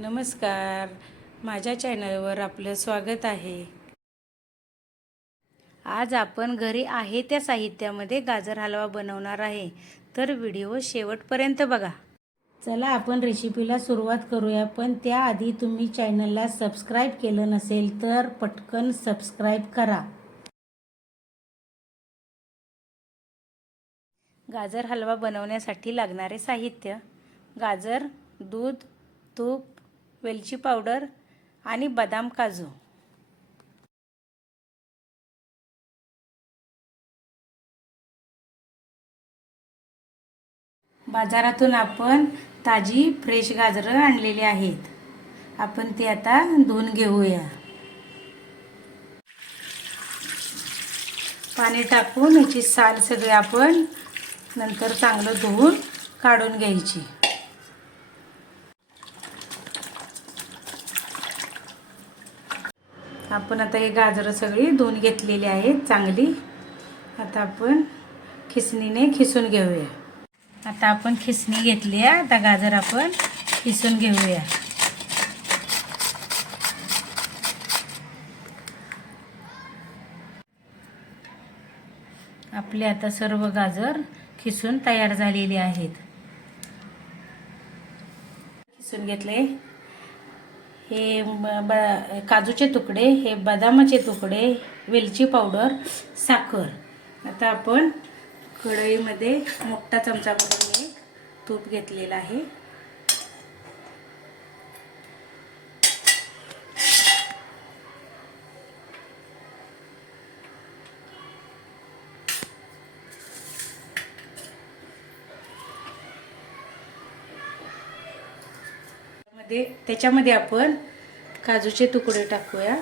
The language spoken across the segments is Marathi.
नमस्कार. माझ्या चॅनलवर आपलं स्वागत आहे. आज आपण घरी आहे त्या साहित्यामध्ये गाजर हलवा बनवणार आहे. तर व्हिडिओ शेवटपर्यंत बघा. चला आपण रेसिपीला सुरुवात करूया. पण त्याआधी तुम्ही चॅनलला सबस्क्राईब केलं नसेल तर पटकन सबस्क्राईब करा. गाजर हलवा बनवण्यासाठी लागणारे साहित्य. गाजर दूध तूप वेलची पावडर आणि बदाम काजू. बाजारातून आपण ताजी फ्रेश गाजरं आणलेली आहेत. आपण ती आता धुवून घेऊया. पाणी टाकून याची साल सगळी आपण नंतर चांगलं धुवून काढून घ्यायची. आपण आता हे गाजरं सगळी धुवून घेतलेली आहेत चांगली. आता आपण खिसणीने खिसून घेऊया. आता आपण खिसणी घेतली आहे आता गाजर आपण खिसून घेऊया. आपले आता सर्व गाजर खिसून तयार झालेले आहेत. खिसून घेतले? हे ब- ब- काजूचे तुकडे हे बदामाचे तुकडे वेलची पावडर साखर. आता आपण कढईमध्ये मोठा चमचा भरून एक तूप घेतलेला आहे. मध्ये त्याच्यामध्ये आपण काजूचे तुकडे टाकूया.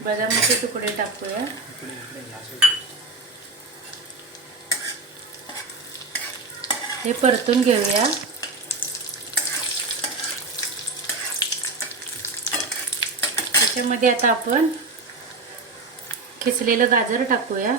बदामाचे तुकडे टाकूया. हे परतून घेऊया. त्याच्यामध्ये आता आपण खिचलेलं गाजर टाकूया.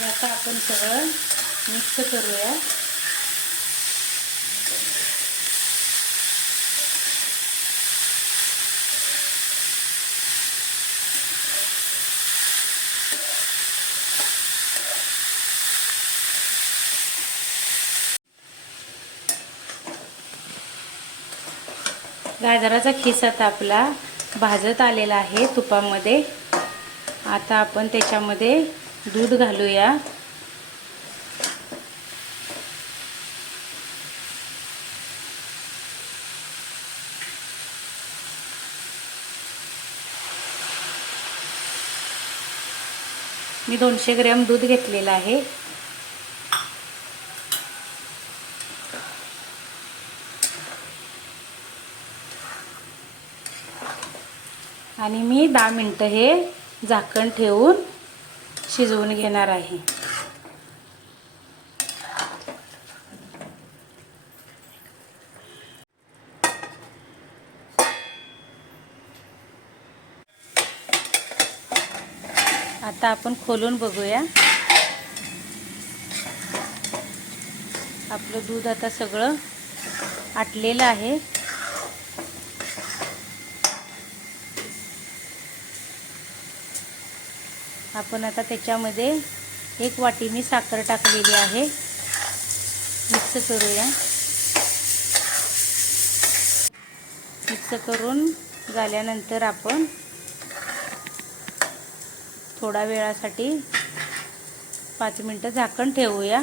हे आता आपण सगळं मिक्स करूया. गाजराचा खिस आता आपला भाजत आलेला आहे तुपामध्ये. आता आपण त्याच्यामध्ये दूध घालूया. मी दोनशे ग्रॅम दूध घेतलेलं आहे. आणि मी दहा मिनटं हे झाकण ठेवून शिजवून घेणार आहे. आता आपण खोलून बघूया. आपलं दूध आता सगळं आटलेलं आहे. आपण आता त्याच्यामध्ये एक वाटी मी साखर टाकलेली आहे. मिक्स करूया. मिक्स करून झाल्यानंतर आपण थोडा वेळासाठी पाच मिनटं झाकण ठेवूया.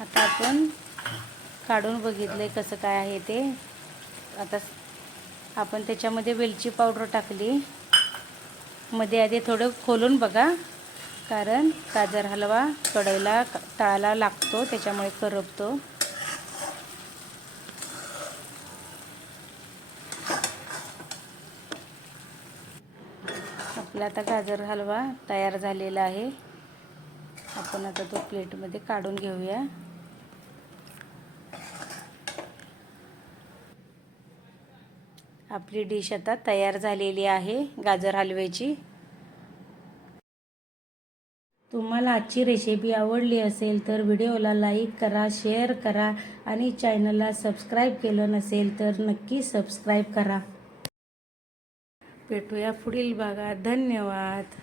आता आपण काढून बघितलं कसं काय आहे ते. आता आपण त्याच्यामध्ये वेलची पावडर टाकली. मध्ये आधी थोडं खोलून बघा कारण गाजर हलवा कढईला तळाला लागतो त्याच्यामुळे करपतो. आपला आता गाजर हलवा तयार झालेला आहे. आपण आता तो प्लेटमध्ये काढून घेऊया. आपली डिश आता तयार झालेली आहे गाजर हलव्याची. तुम्हाला आजची रेसिपी आवडली असेल तर व्हिडिओला लाईक करा शेअर करा आणि चॅनलला सबस्क्राईब केलं नसेल तर नक्की सबस्क्राईब करा. भेटूया पुढील भागात. धन्यवाद.